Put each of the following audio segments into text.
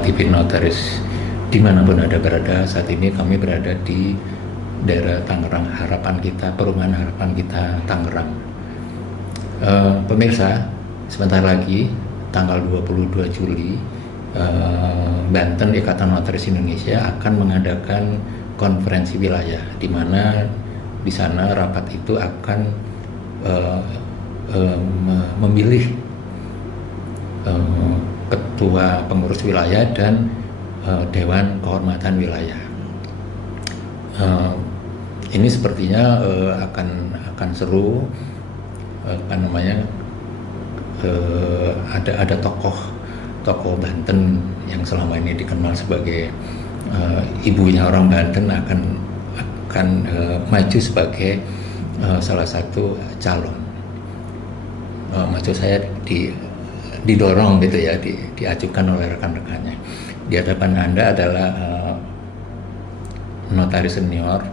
TV Notaris dimanapun Anda berada. Saat ini kami berada di daerah Tangerang, Harapan Kita, Perumahan Harapan Kita, Tangerang. Pemirsa, sebentar lagi tanggal 22 Juli Banten Ikatan Notaris Indonesia akan mengadakan konferensi wilayah, di mana di sana rapat itu akan memilih ketua pengurus wilayah dan dewan kehormatan wilayah. Ini sepertinya akan seru. Ada tokoh Banten yang selama ini dikenal sebagai ibunya orang Banten akan maju sebagai salah satu calon. Maksud saya didorong gitu ya, diajukan oleh rekan-rekannya. Di hadapan Anda adalah Notaris Senior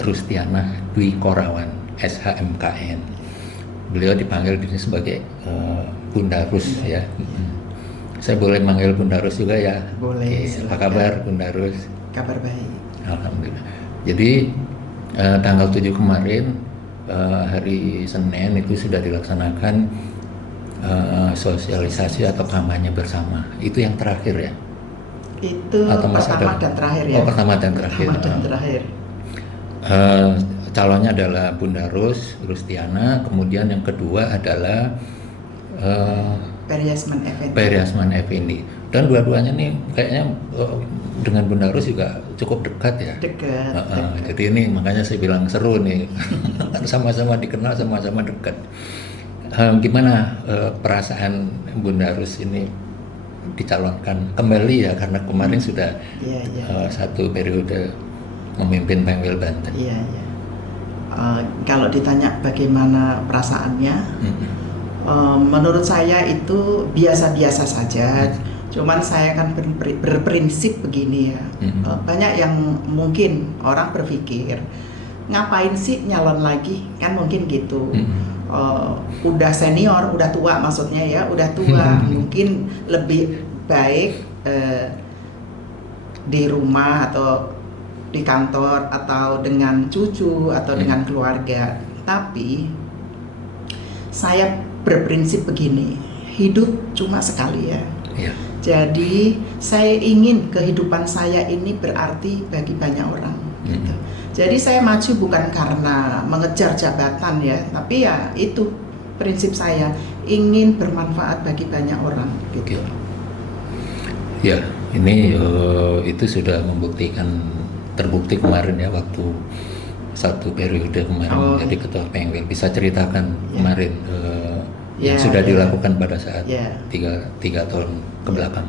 Rustiana Dwi Korawan, SHMKN. Beliau dipanggil di sini sebagai Bunda Rus ya. Saya boleh manggil Bunda Rus juga ya? Boleh. Oke, apa kabar Bunda Rus? Kabar baik. Alhamdulillah. Jadi tanggal 7 kemarin, hari Senin itu sudah dilaksanakan sosialisasi atau kampanye bersama. Itu yang terakhir ya? Itu atau pertama dan terakhir ya? Pertama dan terakhir. Calonnya adalah Bunda Rustiana, kemudian yang kedua adalah Periasman Effendi. Dan dua-duanya nih kayaknya dengan Bunda Rus juga cukup dekat ya. Dekat. Jadi ini makanya saya bilang seru nih. Sama-sama dikenal, sama-sama dekat. Gimana perasaan Bunda Rus ini dicalonkan kembali ya, karena kemarin sudah satu periode memimpin Pengwil Banten. Iya. Kalau ditanya bagaimana perasaannya, menurut saya itu biasa-biasa saja. Cuman saya kan berprinsip begini ya. Banyak yang mungkin orang berpikir, ngapain sih nyalon lagi? Kan mungkin gitu. Udah senior, udah tua maksudnya ya, udah tua. Mungkin lebih baik di rumah atau di kantor atau dengan cucu atau dengan keluarga. Tapi saya berprinsip begini, hidup cuma sekali ya. Jadi saya ingin kehidupan saya ini berarti bagi banyak orang gitu. Jadi saya maju bukan karena mengejar jabatan ya, tapi ya itu prinsip saya, ingin bermanfaat bagi banyak orang gitu. Ya, ini itu sudah terbukti kemarin ya, waktu satu periode kemarin jadi ketua Pengwil. Bisa ceritakan kemarin yang sudah dilakukan pada saat 3 tahun ke belakang?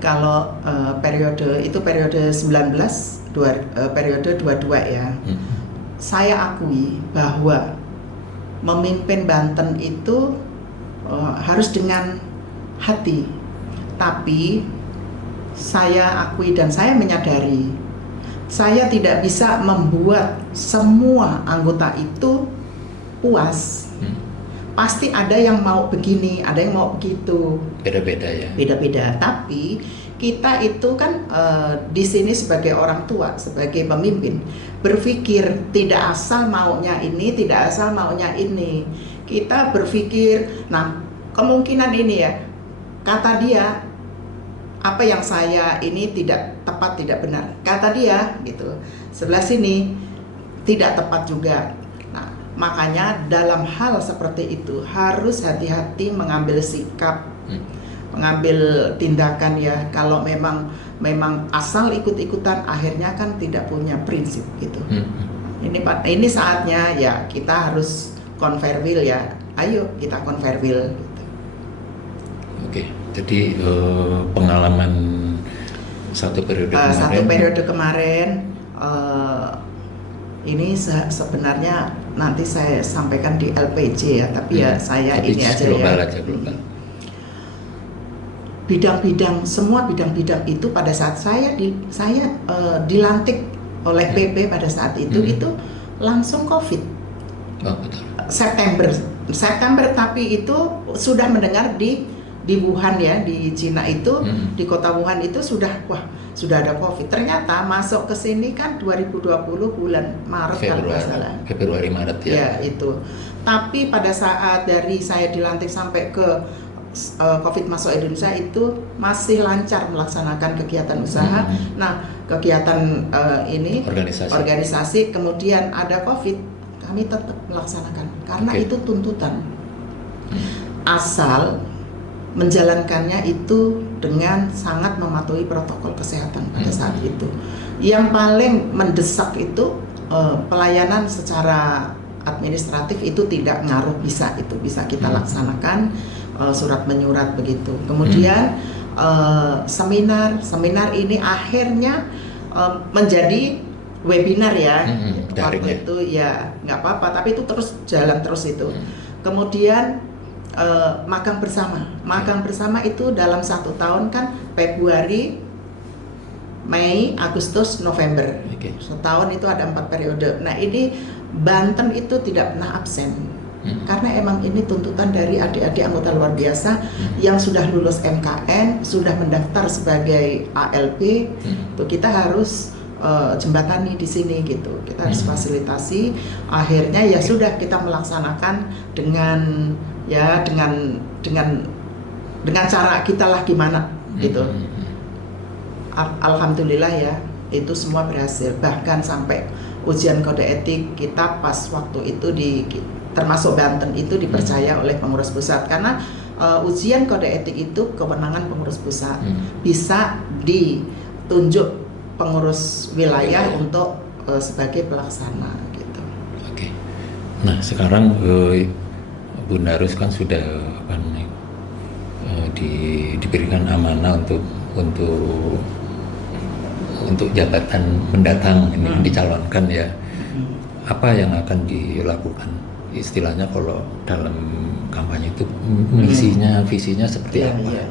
Kalau periode 19 periode 22 ya, saya akui bahwa memimpin Banten itu harus dengan hati, tapi saya akui dan saya menyadari saya tidak bisa membuat semua anggota itu puas. Pasti ada yang mau begini, ada yang mau begitu. Beda-beda ya. Beda-beda. Tapi kita itu kan di sini sebagai orang tua, sebagai pemimpin, berpikir tidak asal maunya ini, tidak asal maunya ini. Kita berpikir, nah kemungkinan ini ya, kata dia apa yang saya ini tidak tepat, tidak benar, kata dia gitu. Sebelah sini tidak tepat juga. Nah, makanya dalam hal seperti itu harus hati-hati mengambil sikap, mengambil tindakan ya. Kalau memang asal ikut-ikutan, akhirnya kan tidak punya prinsip gitu. Ini saatnya ya kita harus konverwil ya. Ayo kita konverwil. Gitu. Oke. Jadi pengalaman satu periode kemarin ini sebenarnya nanti saya sampaikan di LPJ ya, tapi ya saya ini aja global. Semua bidang-bidang itu pada saat saya dilantik oleh PP pada saat itu langsung COVID. September, tapi itu sudah mendengar di di Wuhan ya, di Cina itu, di kota Wuhan itu sudah ada COVID. Ternyata masuk ke sini kan 2020 bulan Maret kalau nggak salah. Februari Maret ya. Ya itu. Tapi pada saat dari saya dilantik sampai ke COVID masuk Indonesia itu masih lancar melaksanakan kegiatan usaha. Nah, kegiatan ini organisasi kemudian ada COVID, kami tetap melaksanakan karena itu tuntutan. Asal menjalankannya itu dengan sangat mematuhi protokol kesehatan pada saat itu. Yang paling mendesak itu pelayanan secara administratif itu tidak ngaruh, bisa kita laksanakan, surat menyurat begitu. Kemudian seminar ini akhirnya menjadi webinar ya. Waktu itu ya nggak apa-apa, tapi itu terus jalan terus itu. Kemudian magang bersama itu dalam 1 tahun kan Februari, Mei, Agustus, November. Setahun itu ada 4 periode. Nah ini Banten itu tidak pernah absen karena emang ini tuntutan dari adik-adik anggota luar biasa yang sudah lulus MKN, sudah mendaftar sebagai ALP. Tuh kita harus jembatani di sini gitu. Kita harus fasilitasi. Akhirnya ya sudah kita melaksanakan dengan cara kita lah gimana gitu. Alhamdulillah ya, itu semua berhasil. Bahkan sampai ujian kode etik kita pas waktu itu termasuk Banten itu dipercaya oleh pengurus pusat karena ujian kode etik itu kewenangan pengurus pusat, bisa ditunjuk pengurus wilayah untuk sebagai pelaksana gitu. Oke. Nah sekarang Bunda Rus kan sudah diberikan amanah untuk jabatan mendatang ini dicalonkan ya. Apa yang akan dilakukan? Istilahnya kalau dalam kampanye itu misinya, visinya seperti apa? Iya.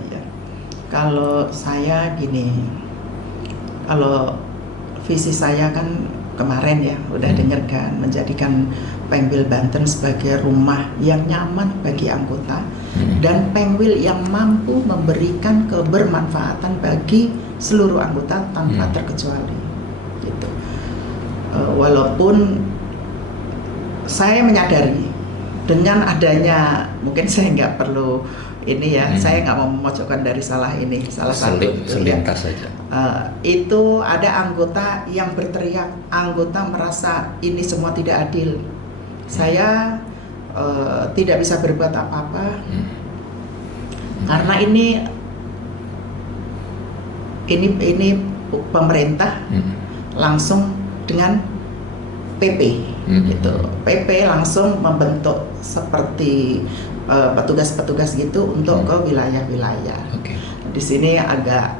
Kalau saya gini, kalau visi saya kan kemarin ya udah denger kan, menjadikan Pemwil Banten sebagai rumah yang nyaman bagi anggota dan Pemwil yang mampu memberikan kebermanfaatan bagi seluruh anggota tanpa terkecuali gitu. Walaupun saya menyadari dengan adanya, mungkin saya nggak perlu ini ya, saya nggak mau memojokkan dari salah satu selintas saja. Itu ada anggota yang berteriak, anggota merasa ini semua tidak adil. Saya tidak bisa berbuat apa-apa karena ini pemerintah langsung dengan PP gitu. PP langsung membentuk seperti petugas-petugas gitu untuk ke wilayah-wilayah. Di sini agak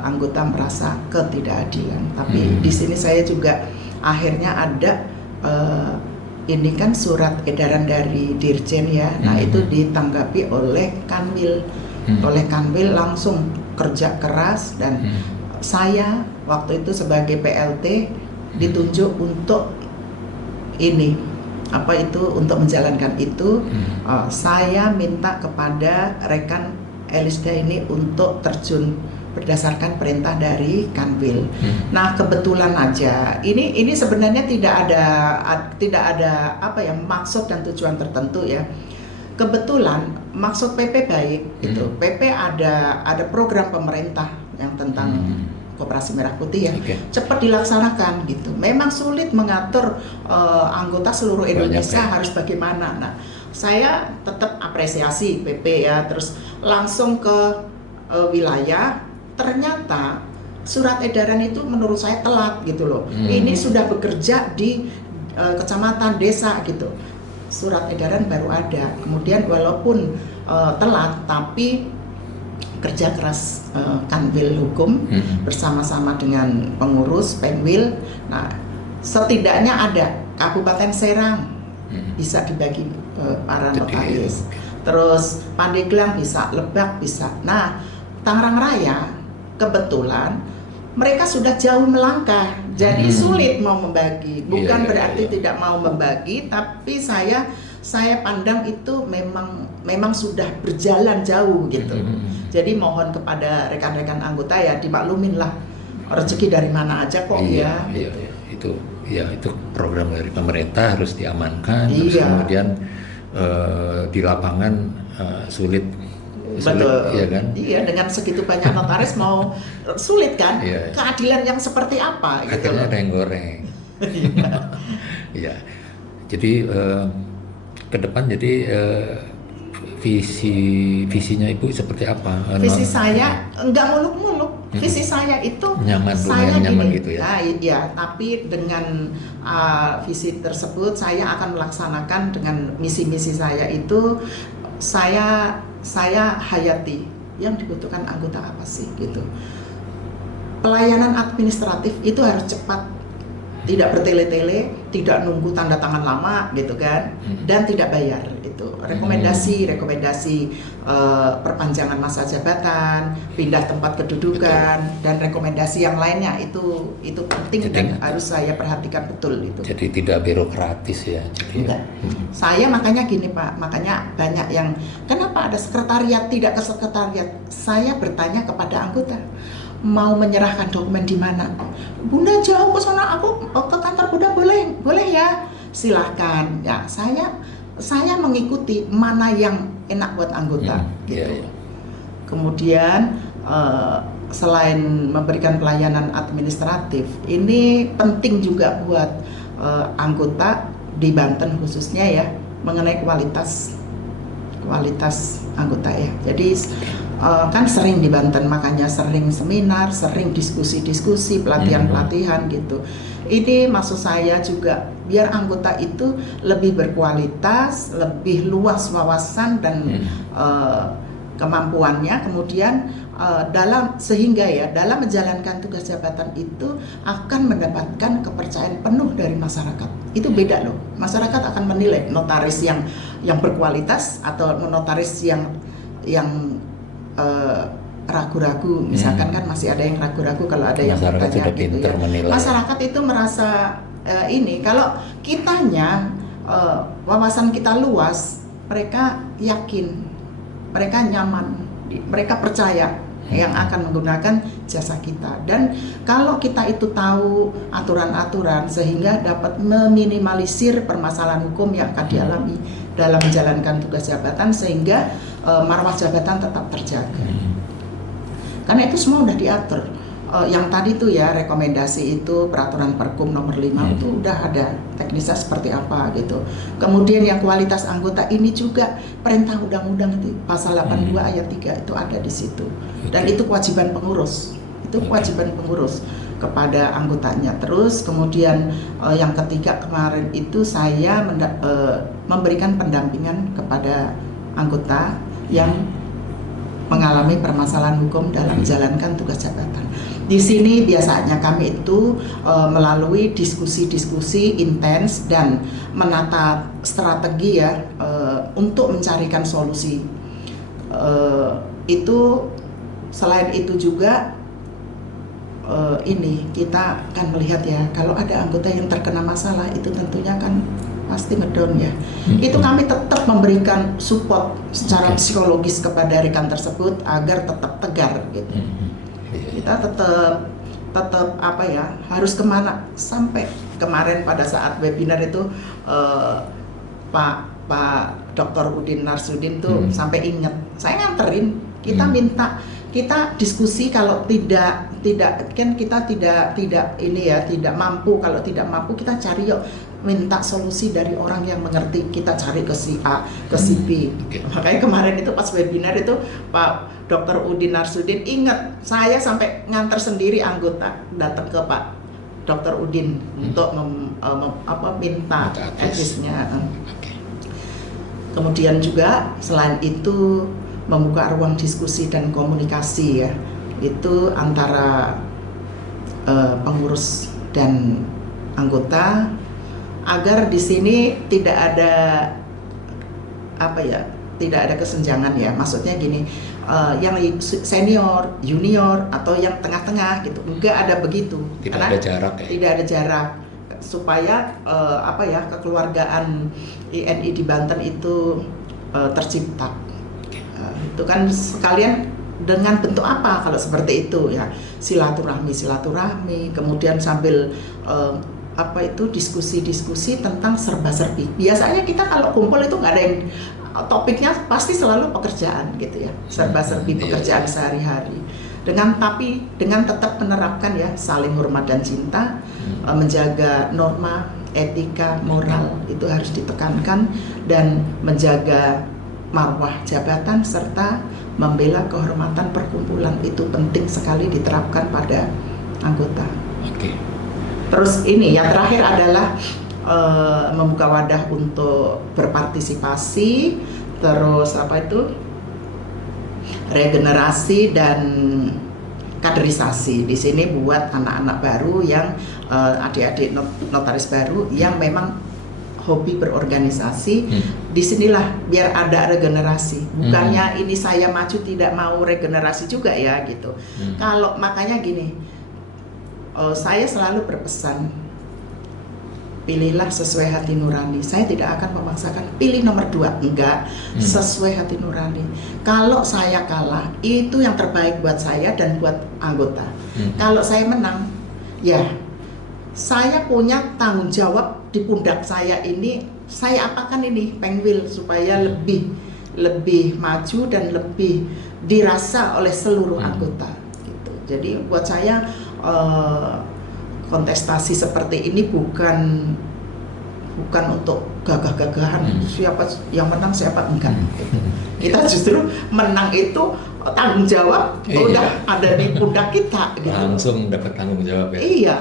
anggota merasa ketidakadilan, tapi di sini saya juga akhirnya ada ini kan surat edaran dari Dirjen ya. Nah itu ditanggapi oleh Kanwil, langsung kerja keras dan saya waktu itu sebagai PLT ditunjuk untuk ini untuk menjalankan itu. Saya minta kepada rekan Elisda ini untuk terjun berdasarkan perintah dari Kanwil. Nah kebetulan aja ini sebenarnya tidak ada maksud dan tujuan tertentu ya. Kebetulan maksud PP baik itu. PP ada program pemerintah yang tentang Koperasi Merah Putih ya, cepat dilaksanakan gitu. Memang sulit mengatur anggota seluruh Indonesia harus bagaimana. Nah, saya tetap apresiasi PP ya, terus langsung ke wilayah. Ternyata surat edaran itu menurut saya telat gitu loh. Ini sudah bekerja di kecamatan, desa gitu. Surat edaran baru ada. Kemudian walaupun telat, tapi kerja keras Kanwil Hukum bersama-sama dengan pengurus Pemwil. Nah, setidaknya ada Kabupaten Serang bisa dibagi para notaris. Terus Pandeglang bisa, Lebak bisa. Nah, Tangerang Raya kebetulan mereka sudah jauh melangkah, jadi sulit mau membagi. Bukan berarti tidak mau membagi, tapi saya saya pandang itu memang sudah berjalan jauh gitu. Jadi mohon kepada rekan-rekan anggota ya dimaklumin lah, rezeki dari mana aja kok iya, ya. iya, itu program dari pemerintah harus diamankan, terus Iya. kemudian di lapangan sulit, Betul. ya kan? Iya, dengan segitu banyak notaris mau sulit kan? Iya. Keadilan yang seperti apa gitu Akhirnya loh. ada yang goreng. Iya. Iya. Jadi ke depan jadi visinya Ibu seperti apa? Visi saya enggak muluk-muluk. Visi saya itu Nyaman, saya nyaman gini. gitu ya. Nah, iya, tapi dengan visi tersebut saya akan melaksanakan dengan misi-misi saya itu saya hayati yang dibutuhkan anggota apa sih gitu. Pelayanan administratif itu harus cepat, tidak bertele-tele, tidak nunggu tanda tangan lama gitu kan, dan tidak bayar itu. Rekomendasi perpanjangan masa jabatan, pindah tempat kedudukan, dan rekomendasi yang lainnya itu penting. Jadi, dan harus saya perhatikan betul itu. Jadi tidak birokratis ya. Jadi enggak. Saya makanya gini Pak, makanya banyak yang kenapa ada sekretariat tidak ke sekretariat. Saya bertanya kepada anggota, mau menyerahkan dokumen di mana? Bunda jauh ke sana, aku ke kantor Bunda boleh ya, silahkan. Ya saya mengikuti mana yang enak buat anggota. Gitu. Iya. Kemudian selain memberikan pelayanan administratif, ini penting juga buat anggota di Banten khususnya ya, mengenai kualitas anggota ya. Jadi kan sering di Banten, makanya sering seminar, sering diskusi-diskusi, pelatihan-pelatihan gitu. Ini maksud saya juga biar anggota itu lebih berkualitas, lebih luas wawasan dan kemampuannya, kemudian sehingga dalam menjalankan tugas jabatan itu akan mendapatkan kepercayaan penuh dari masyarakat. Itu beda loh. Masyarakat akan menilai notaris yang berkualitas atau notaris yang ragu-ragu, misalkan kan masih ada yang ragu-ragu kalau ada yang bertanya gitu ya. Masyarakat itu merasa ini kalau kitanya wawasan kita luas, mereka yakin, mereka nyaman, mereka percaya yang akan menggunakan jasa kita. Dan kalau kita itu tahu aturan-aturan sehingga dapat meminimalisir permasalahan hukum yang akan dialami dalam menjalankan tugas jabatan sehingga marwah jabatan tetap terjaga. Karena itu semua udah diatur. Yang tadi tuh ya rekomendasi itu peraturan Perkum nomor 5 itu udah ada teknisnya seperti apa gitu. Kemudian yang kualitas anggota ini juga perintah undang-undang itu pasal 82 ayat 3 itu ada di situ. Dan itu kewajiban pengurus. Itu kewajiban pengurus kepada anggotanya. Terus kemudian yang ketiga kemarin itu saya memberikan pendampingan kepada anggota yang mengalami permasalahan hukum dalam menjalankan tugas jabatan. Di sini biasanya kami itu melalui diskusi-diskusi intens dan menata strategi ya untuk mencarikan solusi. Itu selain itu juga ini kita akan melihat ya kalau ada anggota yang terkena masalah itu tentunya kan pasti ngedown ya. Itu kami tetap memberikan support secara psikologis kepada rekan tersebut agar tetap tegar gitu. Kita tetap apa ya, harus kemana. Sampai kemarin pada saat webinar itu Pak Dr. Udin Narsudin tuh sampai ingat, saya nganterin, kita diskusi kalau tidak kan kita tidak ini ya, tidak mampu, kalau tidak mampu kita cari yuk, minta solusi dari orang yang mengerti, kita cari ke si A, ke si B. Makanya kemarin itu pas webinar itu Pak Dr. Udin Narsudin ingat, saya sampai nganter sendiri anggota datang ke Pak Dr. Udin untuk minta advice-nya. Kemudian juga selain itu membuka ruang diskusi dan komunikasi ya, itu antara pengurus dan anggota agar di sini tidak ada tidak ada kesenjangan ya. Maksudnya gini, yang senior, junior atau yang tengah-tengah gitu, enggak ada begitu. Tidak ada jarak ya. Tidak ada jarak. supaya kekeluargaan INI di Banten itu tercipta. Itu kan sekalian dengan bentuk apa kalau seperti itu ya, silaturahmi, kemudian sambil diskusi-diskusi tentang serba-serbi. Biasanya kita kalau kumpul itu nggak ada yang topiknya, pasti selalu pekerjaan gitu ya, serba-serbi pekerjaan sehari-hari. Tapi dengan tetap menerapkan ya saling hormat dan cinta, menjaga norma, etika, moral itu harus ditekankan, dan menjaga marwah jabatan serta membela kehormatan perkumpulan itu penting sekali diterapkan pada anggota. Oke. Terus ini yang terakhir adalah membuka wadah untuk berpartisipasi, terus regenerasi dan kaderisasi. Di sini buat anak-anak baru yang adik-adik notaris baru yang memang hobi berorganisasi. Disinilah biar ada regenerasi. Bukannya ini saya maju tidak mau regenerasi juga ya gitu. Kalau makanya gini, saya selalu berpesan, pilihlah sesuai hati nurani. Saya tidak akan memaksakan pilih nomor 2, enggak, sesuai hati nurani. Kalau saya kalah, itu yang terbaik buat saya dan buat anggota. Kalau saya menang, ya saya punya tanggung jawab di pundak saya ini. Saya apakan ini Pengwil supaya lebih maju dan lebih dirasa oleh seluruh anggota gitu. Jadi buat saya kontestasi seperti ini bukan untuk gagah-gagahan siapa yang menang siapa enggak gitu. Kita justru menang itu tanggung jawab udah ada di pundak kita gitu. Langsung dapat tanggung jawab ya. Iya.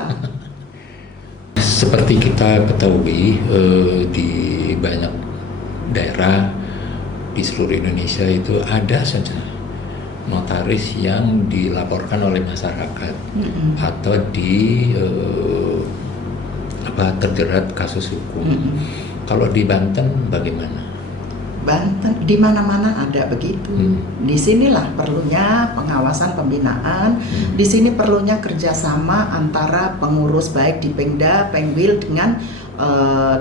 Seperti kita ketahui di banyak daerah di seluruh Indonesia itu ada saja notaris yang dilaporkan oleh masyarakat atau terjerat kasus hukum. Kalau di Banten bagaimana? Banten di mana-mana ada begitu. Di sinilah perlunya pengawasan pembinaan. Di sini perlunya kerjasama antara pengurus baik di Pengda, Pengwil dengan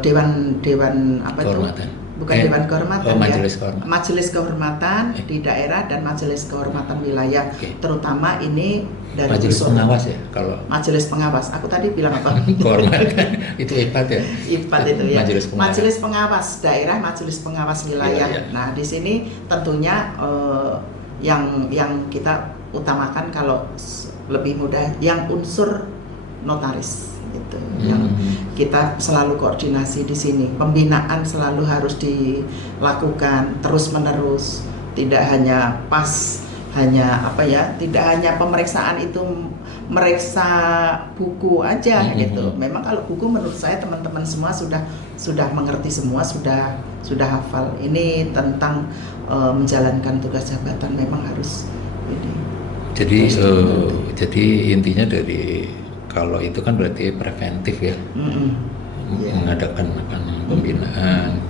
dewan Kehormatan. Bukan dewan kehormatan, majelis kehormatan. Majelis kehormatan di daerah dan majelis kehormatan wilayah. Terutama ini dari majelis pengawas ya kalau. Majelis pengawas. Aku tadi bilang apa? Kehormatan. Itu IPAT ya. IPAT itu ya. Majelis pengawas daerah, majelis pengawas wilayah. Nah, di sini tentunya yang kita utamakan kalau lebih mudah yang unsur notaris gitu. Yang kita selalu koordinasi di sini. Pembinaan selalu harus dilakukan terus-menerus. Tidak hanya tidak hanya pemeriksaan itu meriksa buku aja gitu. Memang kalau buku menurut saya teman-teman semua sudah mengerti semua, sudah hafal. Ini tentang menjalankan tugas jabatan memang harus ini. Jadi intinya dari kalau itu kan berarti preventif ya, mengadakan pembinaan,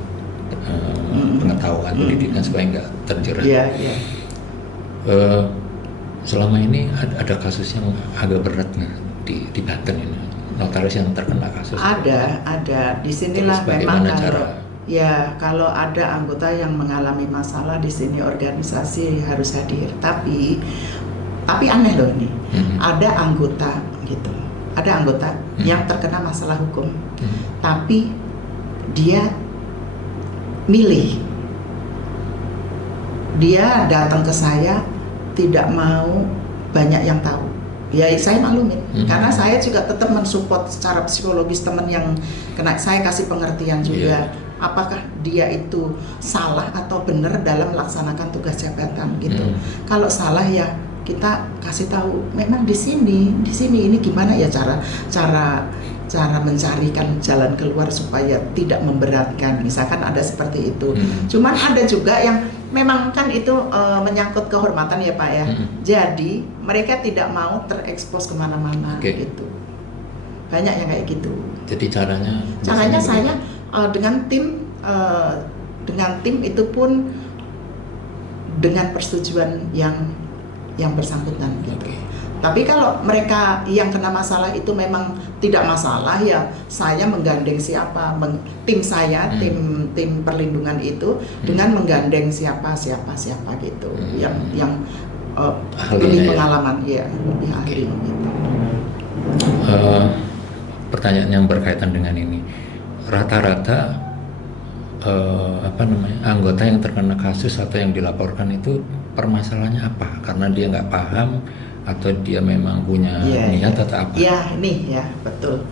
pengetahuan, pendidikan supaya nggak terjerat. Selama ini ada kasus yang agak berat di Banten ini, notaris yang terkena kasus. Ada. Di sinilah memang kalau ada anggota yang mengalami masalah di sini organisasi harus hadir. Tapi aneh loh ini, ada anggota gitu. Ada anggota yang terkena masalah hukum, tapi dia milih. Dia datang ke saya tidak mau banyak yang tahu. Ya saya maklumin, karena saya juga tetap mensupport secara psikologis teman yang kena. Saya kasih pengertian juga, apakah dia itu salah atau benar dalam melaksanakan tugas jabatan gitu. Kalau salah ya kita kasih tahu, memang di sini ini gimana ya cara mencarikan jalan keluar supaya tidak memberatkan, misalkan ada seperti itu. Cuman ada juga yang memang kan itu menyangkut kehormatan ya Pak ya. Jadi mereka tidak mau terekspos kemana-mana gitu. Banyak yang kayak gitu. Jadi caranya saya dengan tim itu pun dengan persetujuan yang bersangkutan gitu. Tapi kalau mereka yang kena masalah itu memang tidak masalah, ya saya menggandeng siapa, tim saya, tim perlindungan itu dengan menggandeng siapa gitu, yang lebih pengalaman, ya lebih ahli. Gitu. Pertanyaan yang berkaitan dengan ini, rata-rata anggota yang terkena kasus atau yang dilaporkan itu permasalahannya apa? Karena dia nggak paham atau dia memang punya niat atau apa? Ya, nih ya, betul.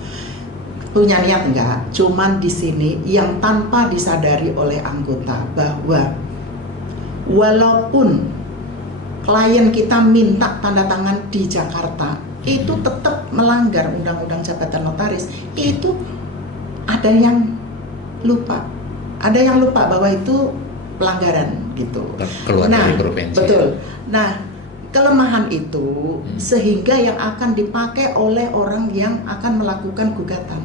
Punya niat enggak? Cuman di sini yang tanpa disadari oleh anggota bahwa walaupun klien kita minta tanda tangan di Jakarta, itu tetap melanggar Undang-Undang Jabatan Notaris. Itu ada yang lupa. Ada yang lupa bahwa itu pelanggaran gitu. Keluar dari provinsi. Betul. Nah, kelemahan itu sehingga yang akan dipakai oleh orang yang akan melakukan gugatan.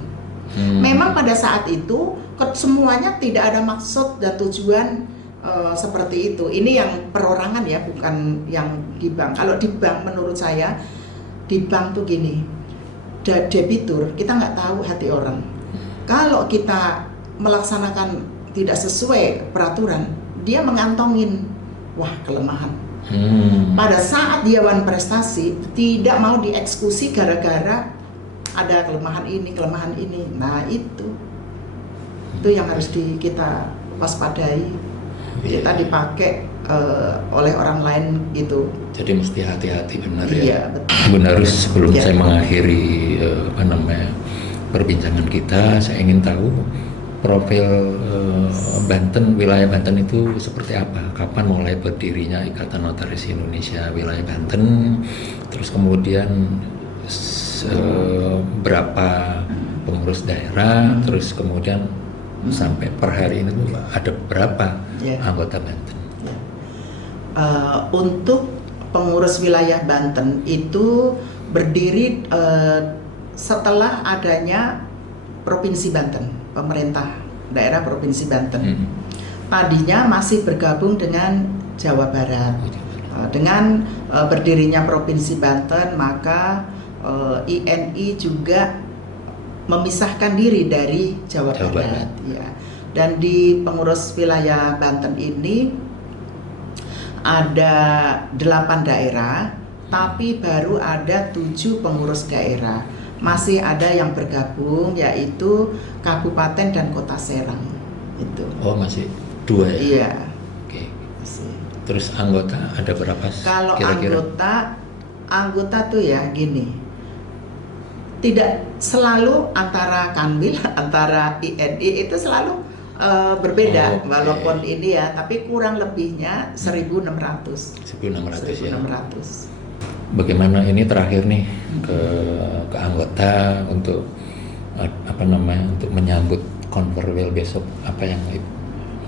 Memang pada saat itu semuanya tidak ada maksud dan tujuan seperti itu. Ini yang perorangan ya, bukan yang di bank. Kalau di bank menurut saya, di bank tuh gini, debitur kita nggak tahu hati orang. Kalau kita melaksanakan tidak sesuai peraturan, dia mengantongin, wah kelemahan. Pada saat dia wan prestasi tidak mau dieksekusi gara-gara ada kelemahan ini. Nah itu yang harus kita waspadai. Kita dipakai oleh orang lain gitu. Jadi mesti hati-hati, benar ya. Iya, betul. Bun Darus, sebelum saya mengakhiri perbincangan kita, saya ingin tahu profil Banten, wilayah Banten itu seperti apa? Kapan mulai berdirinya Ikatan Notaris Indonesia wilayah Banten? Terus kemudian berapa pengurus daerah? Terus kemudian sampai per hari ini tuh ada berapa anggota Banten? Untuk pengurus wilayah Banten itu berdiri setelah adanya Provinsi Banten, pemerintah daerah Provinsi Banten. Tadinya masih bergabung dengan Jawa Barat. Dengan berdirinya Provinsi Banten, maka INI juga memisahkan diri dari Jawa Barat. Ya. Dan di pengurus wilayah Banten ini ada 8 daerah, tapi baru ada 7 pengurus daerah. Masih ada yang bergabung, yaitu kabupaten dan kota Serang. Itu. Oh, masih 2 ya? Iya. Oke. Terus anggota ada berapa? Kalau kira-kira? anggota tuh ya gini, tidak selalu antara Kanwil, antara INI itu selalu berbeda, walaupun ini ya, tapi kurang lebihnya 1.600. 1.600 ya. 1.600. Bagaimana ini terakhir nih ke anggota untuk untuk menyambut Converwil besok, apa yang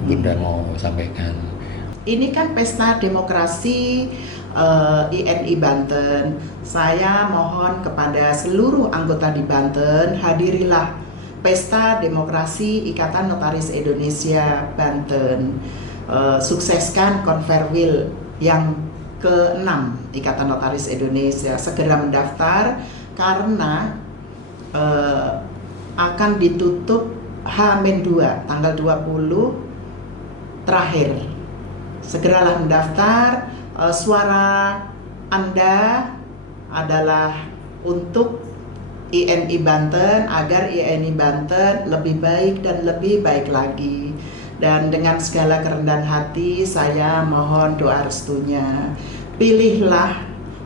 Bunda mau sampaikan? Ini kan pesta demokrasi INI Banten. Saya mohon kepada seluruh anggota di Banten, hadirilah pesta demokrasi Ikatan Notaris Indonesia Banten. Sukseskan Converwil yang ke-6 Ikatan Notaris Indonesia. Segera mendaftar karena akan ditutup H-2 tanggal 20 terakhir. Segeralah mendaftar. Suara Anda adalah untuk INI Banten, agar INI Banten lebih baik dan lebih baik lagi. Dan dengan segala kerendahan hati saya mohon doa restunya. Pilihlah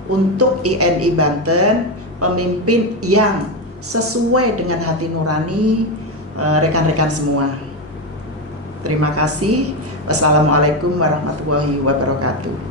untuk INI Banten pemimpin yang sesuai dengan hati nurani rekan-rekan semua. Terima kasih. Wassalamualaikum warahmatullahi wabarakatuh.